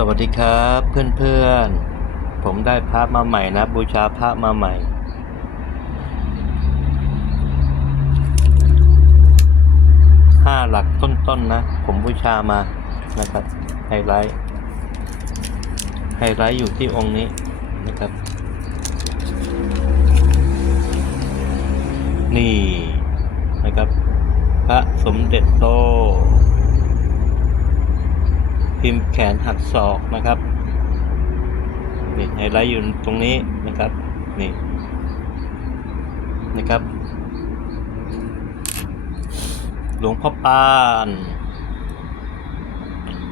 สวัสดีครับเพื่อนๆ ผมได้พระมาใหม่นะ บูชาพระมาใหม่ ห้าหลักต้นๆนนะ ผมบูชามานะครับ ไฮไลท์ ไฮไลท์อยู่ที่องค์นี้นะครับ นี่นะครับ พระสมเด็จโต พิมพ์แขนหักศอกนะครับนี่ไฮไลท์อยู่ตรงนี้นะครับนี่นะครับ หลวงพ่อปาน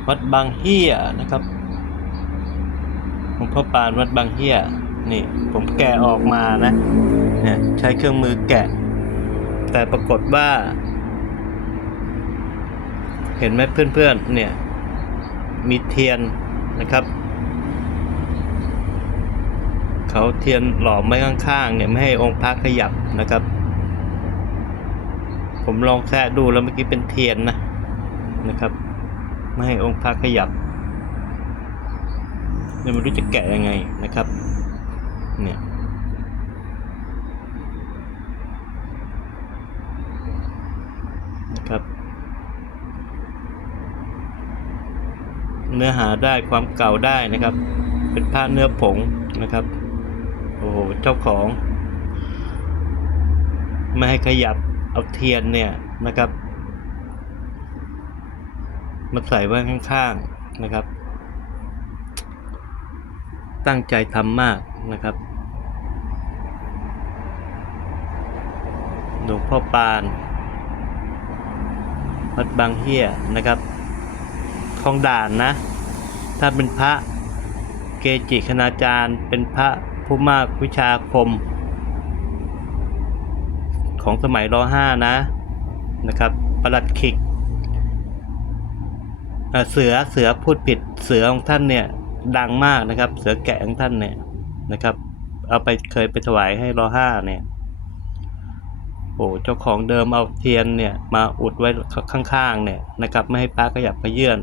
วัดบางเฮียนะครับหลวงพ่อปานวัดบางเฮียนี่ผมแกะออกมานะเนี่ยใช้เครื่องมือแกะ แต่ปรากฏว่า เห็นไหมเพื่อนๆ เนี่ย มีเทียนนะครับ เขาเทียนหล่อมไว้ข้างๆเนี่ยไม่ให้องค์พระขยับนะครับ ผมลองแคะดูแล้วเมื่อกี้เป็นเทียนนะนะครับ ไม่ให้องค์พระขยับเนี่ยไม่รู้จะแกะยังไงนะครับ เนี่ยนะครับ เนื้อหาได้ความเก่าได้นะครับ เป็นผ้าเนื้อผงนะครับโอ้โหเจ้าของ ไม่ให้ขยับเอาเทียนเนี่ยนะครับมาใส่ไว้ข้างๆนะครับ ตั้งใจทำมากนะครับหลวงพ่อปานวัดบางเฮียนะครับ ทองด่านนะถ้าเป็นพระเกจิคณาจารย์ เป็นพระผู้มากวิชาคม ของสมัยรห้านะนะครับประหลัดขิก เสือเสือพูดผิดเสือของท่านเนี่ยดังมากนะครับ เสือแกะของท่านเนี่ยนะครับ เอาไปเคยไปถวายให้รห้าเนี่ยโอ้เจ้าของเดิมเอาเทียนเนี่ยมาอุดไว้ข้างๆเนี่ยนะครับ ไม่ให้พระขยับขยื่น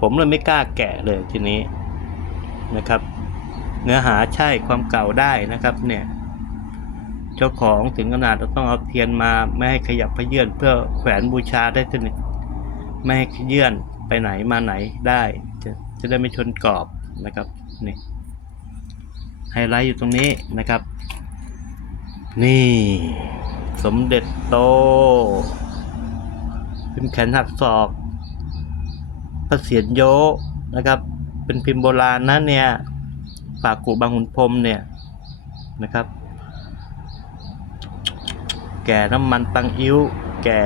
ผมเลยไม่กล้าแกะเลยทีนี้นะครับ เนื้อหาใช่ความเก่าได้นะครับเนี่ย เจ้าของถึงขนาดต้องเอาเทียนมาไม่ให้ขยับขยื่นเพื่อแขวนบูชาได้สนิทไม่ให้ขยื่นไปไหนมาไหนได้ จะจะได้ไม่ชนกรอบนะครับนี่ไฮไลท์อยู่ตรงนี้นะครับ นี่ สมเด็จโตพิมพ์แขนหักศอก พระเศียรโยนะครับ เป็นพิมพ์โบราณนะเนี่ยปากกุบางหุนพรมเนี่ยนะครับ แก่น้ำมันตังอิ้วแก่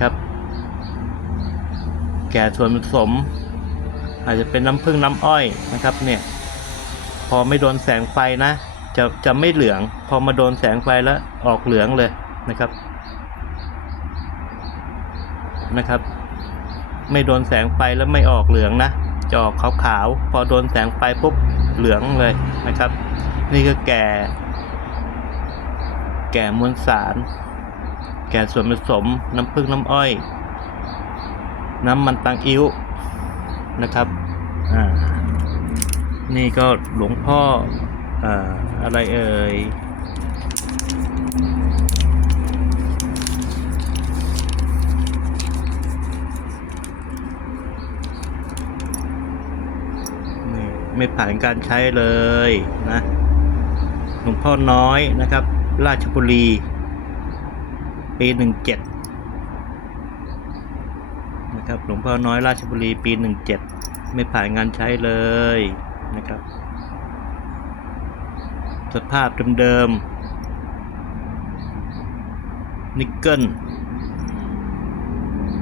ครับ แก่ส่วนผสม อาจจะเป็นน้ำผึ้งน้ำอ้อยนะครับเนี่ยพอไม่โดนแสงไฟนะจะจะไม่เหลือง พอมาโดนแสงไฟแล้วออกเหลืองเลยนะครับนะครับ ไม่โดนแสงไฟแล้วไม่ออกเหลืองนะจะออกขาวๆพอโดนแสงไฟปุ๊บเหลืองเลยนะครับ นี่ก็แก่ แก่มวลสาร แก่ส่วนผสมน้ำผึ้งน้ำอ้อย น้ำมันตังอิ้วนะครับอ่านี่ก็หลวงพ่ออ่าอะไรเอ่ย นี่ ไม่ผ่านการใช้เลยนะหลวงพ่อน้อยนะครับ ราชบุรี ปีหนึ่งเจ็ดนะครับหลวงพ่อน้อยราชบุรีปีหนึ่งเจ็ดไม่ผ่านงานใช้เลยนะครับ สภาพเดิมๆนิกเกิล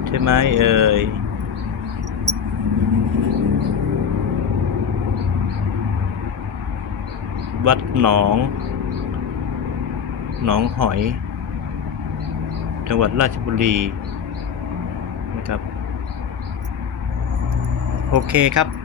ใช่ไหมเอ่ย วัดหนอง หนองหอย จังหวัดราชบุรีนะครับ โอเคครับ